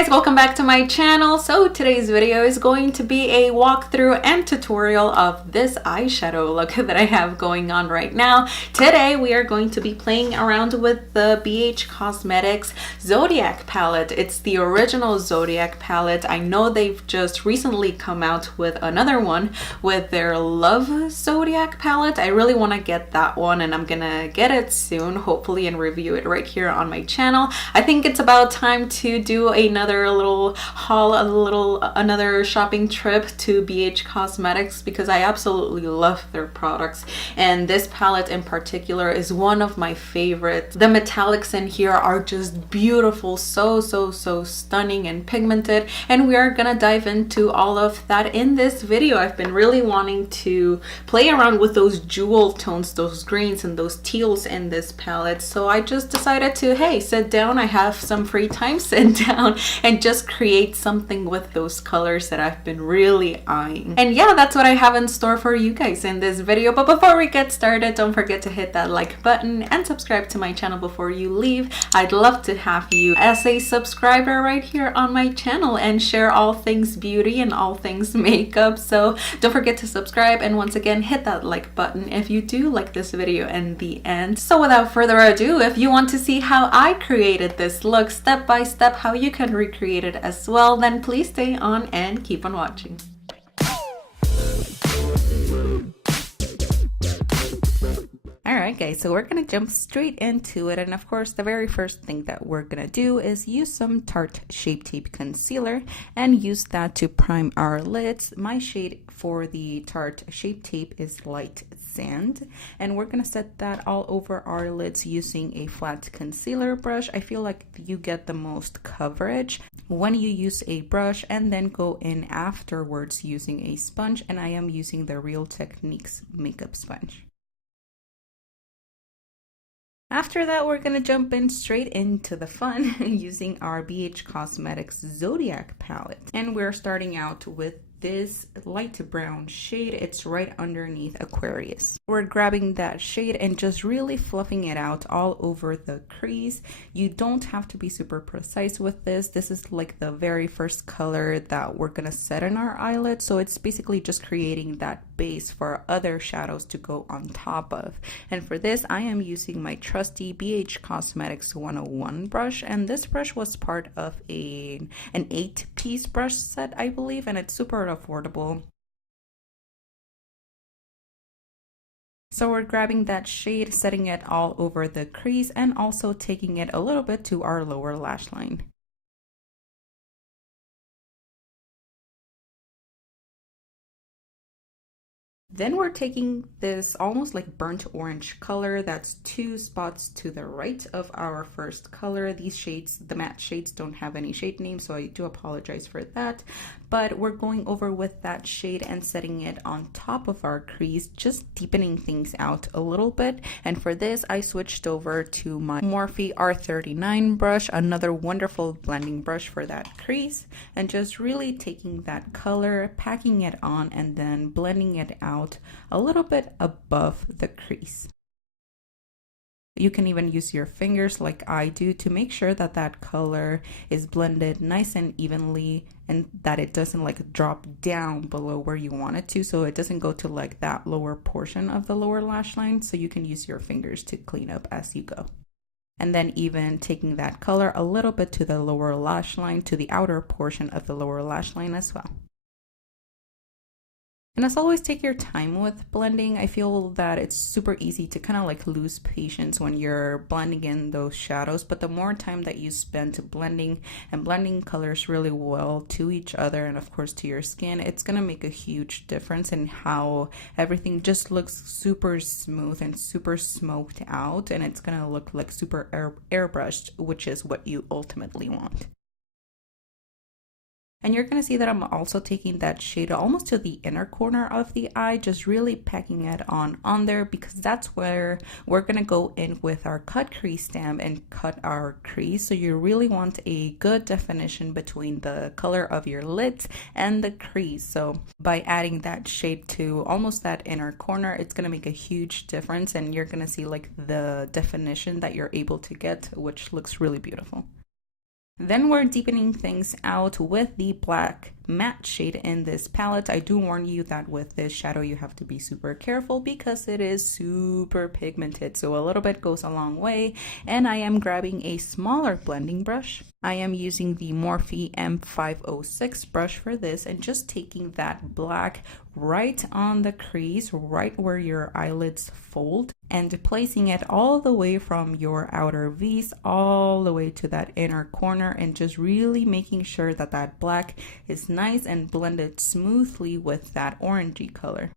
guys, welcome back to my channel. So today's video is going to be a walkthrough and tutorial of this eyeshadow look that I have going on right now. Today we are going to be playing around with the BH Cosmetics Zodiac palette. It's the original Zodiac palette. I know they've just recently come out with another one with their Love Zodiac palette. I really want to get that one and I'm gonna get it soon, hopefully, and review it right here on my channel. I think it's about time to do another little haul, another shopping trip to BH Cosmetics because I absolutely love their products, and this palette in particular is one of my favorites. The metallics in here are just beautiful, so stunning and pigmented, and we are gonna dive into all of that in this video. I've been really wanting to play around with those jewel tones, those greens and those teals in this palette, so I just decided to, hey, sit down, I have some free time, sit down and just create something with those colors that I've been really eyeing. And yeah, that's what I have in store for you guys in this video. But before we get started, don't forget to hit that like button and subscribe to my channel before you leave. I'd love to have you as a subscriber right here on my channel and share all things beauty and all things makeup. So don't forget to subscribe, and once again, hit that like button if you do like this video in the end. So without further ado, if you want to see how I created this look step by step, how you can recreate it as well, then please stay on and keep on watching. Alright guys, so we're gonna jump straight into it, and of course the very first thing that we're gonna do is use some Tarte Shape Tape Concealer and use that to prime our lids. My shade for the Tarte Shape Tape is Light Sand, and we're gonna set that all over our lids using a flat concealer brush. I feel like you get the most coverage when you use a brush and then go in afterwards using a sponge, and I am using the Real Techniques makeup sponge. After that, we're gonna jump in straight into the fun using our BH Cosmetics Zodiac palette. And we're starting out with this light brown shade. It's right underneath Aquarius. We're grabbing that shade and just really fluffing it out all over the crease. You don't have to be super precise with this. This is like the very first color that we're gonna set in our eyelid, so it's basically just creating that base for other shadows to go on top of. And for this, I am using my trusty BH Cosmetics 101 brush, and this brush was part of an 8-piece brush set, I believe, and it's super affordable. So we're grabbing that shade, setting it all over the crease, and also taking it a little bit to our lower lash line. Then we're taking this almost like burnt orange color that's 2 spots to the right of our first color. These shades, the matte shades, don't have any shade names, so I do apologize for that. But we're going over with that shade and setting it on top of our crease, just deepening things out a little bit. And for this, I switched over to my Morphe R39 brush, another wonderful blending brush for that crease, and just really taking that color, packing it on, and then blending it out a little bit above the crease. You can even use your fingers like I do to make sure that that color is blended nice and evenly, and that it doesn't like drop down below where you want it to, so it doesn't go to like that lower portion of the lower lash line. So you can use your fingers to clean up as you go. And then even taking that color a little bit to the lower lash line, to the outer portion of the lower lash line as well. And as always, take your time with blending. I feel that it's super easy to kind of like lose patience when you're blending in those shadows, but the more time that you spend blending and blending colors really well to each other and of course to your skin, it's gonna make a huge difference in how everything just looks super smooth and super smoked out, and it's gonna look like super airbrushed, which is what you ultimately want. And you're going to see that I'm also taking that shade almost to the inner corner of the eye, just really packing it on there, because that's where we're going to go in with our cut crease stamp and cut our crease. So you really want a good definition between the color of your lids and the crease. So by adding that shade to almost that inner corner, it's going to make a huge difference, and you're going to see like the definition that you're able to get, which looks really beautiful. Then we're deepening things out with the black matte shade in this palette. I do warn you that with this shadow you have to be super careful because it is super pigmented, so a little bit goes a long way. And I am grabbing a smaller blending brush. I am using the Morphe M506 brush for this and just taking that black right on the crease, right where your eyelids fold, and placing it all the way from your outer V's all the way to that inner corner, and just really making sure that that black is nice and blended smoothly with that orangey color.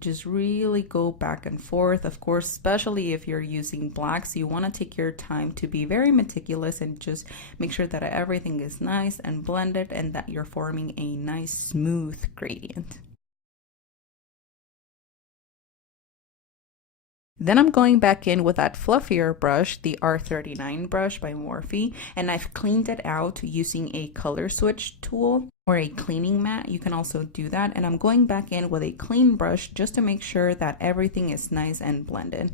Just really go back and forth. Of course, especially if you're using blacks, you want to take your time to be very meticulous and just make sure that everything is nice and blended and that you're forming a nice smooth gradient. Then I'm going back in with that fluffier brush, the R39 brush by Morphe, and I've cleaned it out using a color switch tool or a cleaning mat. You can also do that. And I'm going back in with a clean brush just to make sure that everything is nice and blended.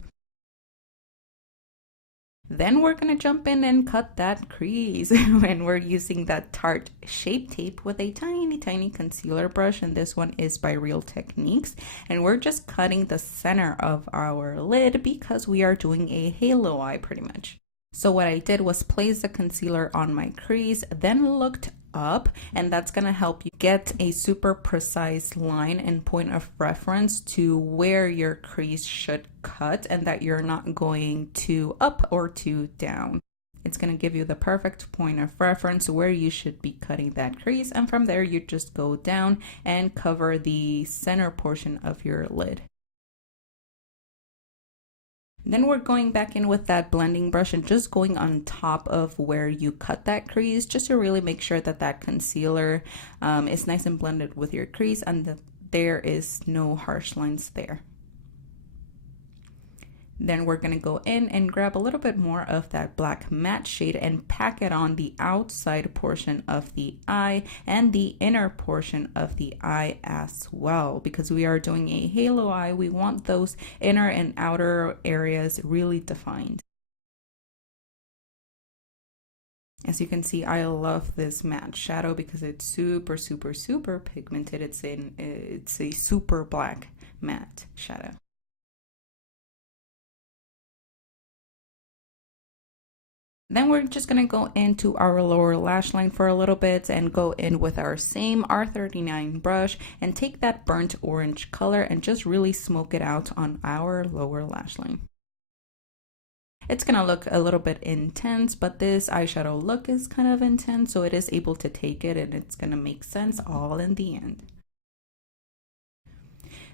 Then we're going to jump in and cut that crease and we're using that Tarte Shape Tape with a tiny concealer brush, and this one is by Real Techniques, and we're just cutting the center of our lid because we are doing a halo eye pretty much. So what I did was place the concealer on my crease, then looked up, and that's going to help you get a super precise line and point of reference to where your crease should cut and that you're not going too up or too down. It's going to give you the perfect point of reference where you should be cutting that crease, and from there you just go down and cover the center portion of your lid. Then we're going back in with that blending brush and just going on top of where you cut that crease, just to really make sure that that concealer is nice and blended with your crease and that there is no harsh lines there. Then we're going to go in and grab a little bit more of that black matte shade and pack it on the outside portion of the eye and the inner portion of the eye as well. Because we are doing a halo eye, we want those inner and outer areas really defined. As you can see, I love this matte shadow because it's super pigmented. It's a super black matte shadow. Then we're just going to go into our lower lash line for a little bit and go in with our same R39 brush and take that burnt orange color and just really smoke it out on our lower lash line. It's going to look a little bit intense, but this eyeshadow look is kind of intense, so it is able to take it and it's going to make sense all in the end.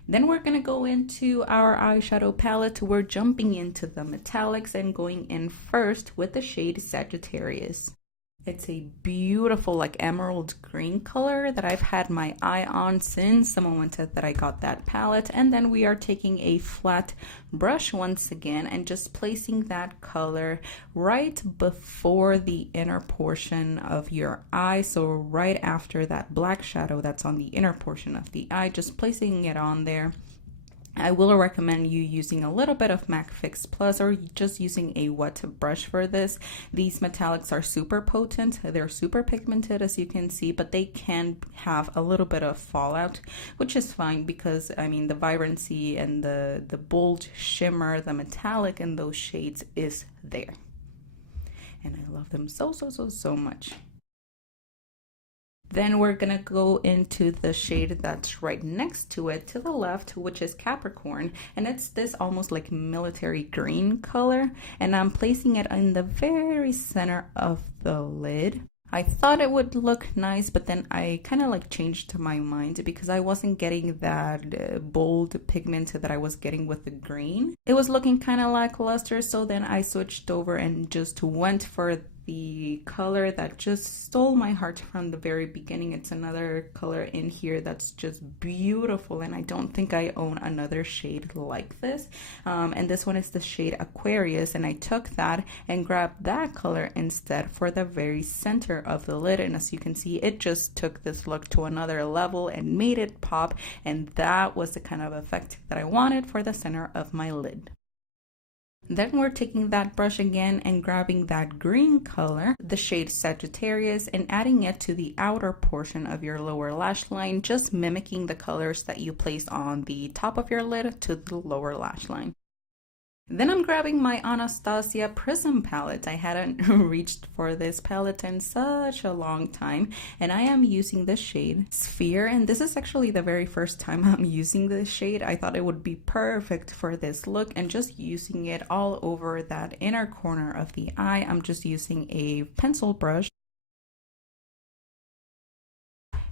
Then we're going to go into our eyeshadow palette. We're jumping into the metallics and going in first with the shade Sagittarius. It's a beautiful like emerald green color that I've had my eye on since someone said that I got that palette. And then we are taking a flat brush once again and just placing that color right before the inner portion of your eye. So right after that black shadow that's on the inner portion of the eye, just placing it on there. I will recommend you using a little bit of MAC Fix Plus or just using a wet brush for this. These metallics are super potent. They're super pigmented as you can see, but they can have a little bit of fallout, which is fine because I mean the vibrancy and the bold shimmer, the metallic in those shades is there. And I love them so much. Then we're gonna go into the shade that's right next to it to the left, which is Capricorn, and it's this almost like military green color, and I'm placing it in the very center of the lid. I thought it would look nice, but then I kind of like changed my mind because I wasn't getting that bold pigment that I was getting with the green. It was looking kind of lackluster, so then I switched over and just went for the color that just stole my heart from the very beginning. It's another color in here that's just beautiful, and I don't think I own another shade like this. And this one is the shade Aquarius, and I took that and grabbed that color instead for the very center of the lid, and as you can see, it just took this look to another level and made it pop, and that was the kind of effect that I wanted for the center of my lid. Then we're taking that brush again and grabbing that green color, the shade Sagittarius, and adding it to the outer portion of your lower lash line, just mimicking the colors that you place on the top of your lid to the lower lash line. Then I'm grabbing my Anastasia Prism palette. I hadn't reached for this palette in such a long time, and I am using the shade Sphere, and this is actually the very first time I'm using this shade. I thought it would be perfect for this look, and just using it all over that inner corner of the eye. I'm just using a pencil brush.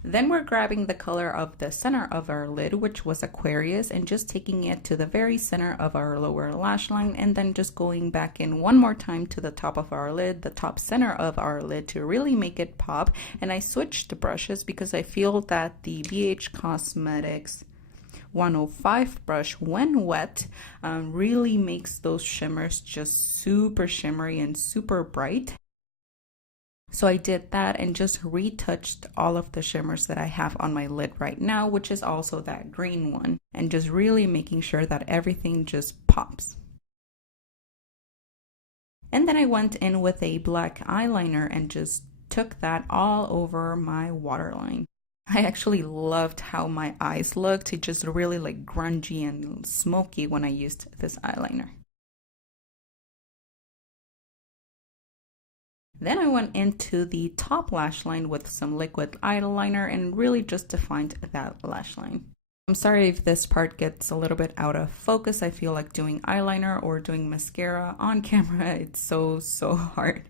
Then we're grabbing the color of the center of our lid, which was Aquarius, and just taking it to the very center of our lower lash line, and then just going back in one more time to the top of our lid, the top center of our lid, to really make it pop. And I switched the brushes because I feel that the BH Cosmetics 105 brush, when wet, really makes those shimmers just super shimmery and super bright. So I did that and just retouched all of the shimmers that I have on my lid right now, which is also that green one, and just really making sure that everything just pops. And then I went in with a black eyeliner and just took that all over my waterline. I actually loved how my eyes looked. It just really like grungy and smoky when I used this eyeliner. Then I went into the top lash line with some liquid eyeliner and really just defined that lash line. I'm sorry if this part gets a little bit out of focus. I feel like doing eyeliner or doing mascara on camera, it's so hard.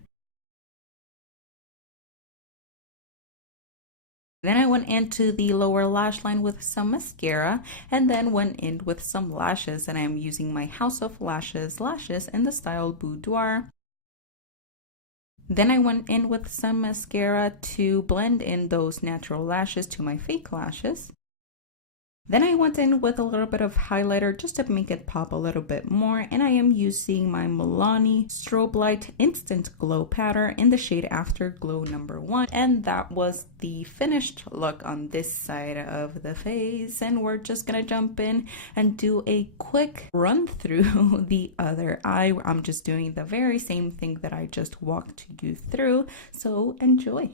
Then I went into the lower lash line with some mascara, and then went in with some lashes, and I'm using my House of Lashes lashes in the style Boudoir. Then I went in with some mascara to blend in those natural lashes to my fake lashes. Then I went in with a little bit of highlighter just to make it pop a little bit more, and I am using my Milani Strobelight Instant Glow Powder in the shade Afterglow number 1, and that was the finished look on this side of the face. And we're just gonna jump in and do a quick run through the other eye. I'm just doing the very same thing that I just walked you through, so enjoy.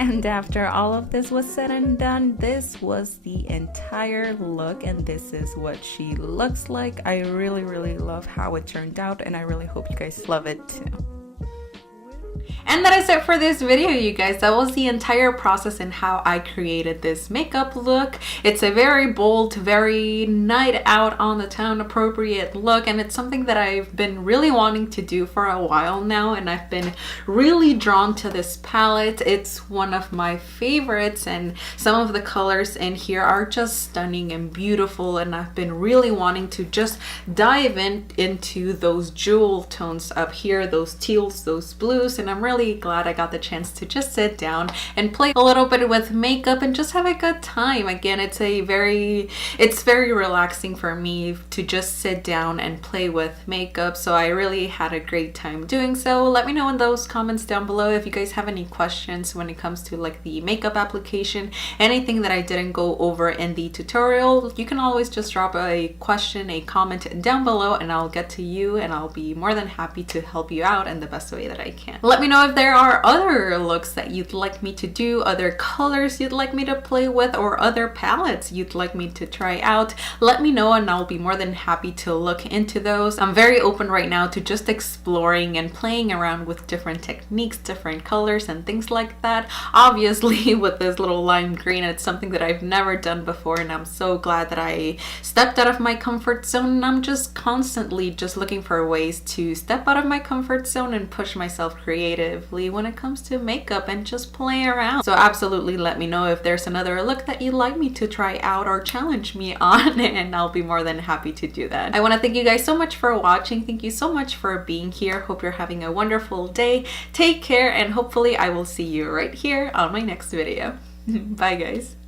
And after all of this was said and done, this was the entire look, and this is what she looks like. I really love how it turned out, and I really hope you guys love it too. And that is it for this video, you guys. That was the entire process and how I created this makeup look. It's a very bold, very night out on the town appropriate look, and it's something that I've been really wanting to do for a while now, and I've been really drawn to this palette. It's one of my favorites, and some of the colors in here are just stunning and beautiful, and I've been really wanting to just dive into those jewel tones up here, those teals, those blues, and I'm really glad I got the chance to just sit down and play a little bit with makeup and just have a good time. Again, it's very relaxing for me to just sit down and play with makeup, so I really had a great time doing so. Let me know in those comments down below if you guys have any questions when it comes to like the makeup application, anything that I didn't go over in the tutorial. You can always just drop a question, a comment down below, and I'll get to you, and I'll be more than happy to help you out in the best way that I can. Let me know if there are other looks that you'd like me to do, other colors you'd like me to play with, or other palettes you'd like me to try out. Let me know and I'll be more than happy to look into those. I'm very open right now to just exploring and playing around with different techniques, different colors and things like that. Obviously with this little lime green, it's something that I've never done before, and I'm so glad that I stepped out of my comfort zone, and I'm just constantly just looking for ways to step out of my comfort zone and push myself creatively when it comes to makeup and just play around. So absolutely let me know if there's another look that you'd like me to try out or challenge me on, and I'll be more than happy to do that. I want to thank you guys so much for watching. Thank you so much for being here. Hope you're having a wonderful day. Take care, and hopefully I will see you right here on my next video. Bye guys.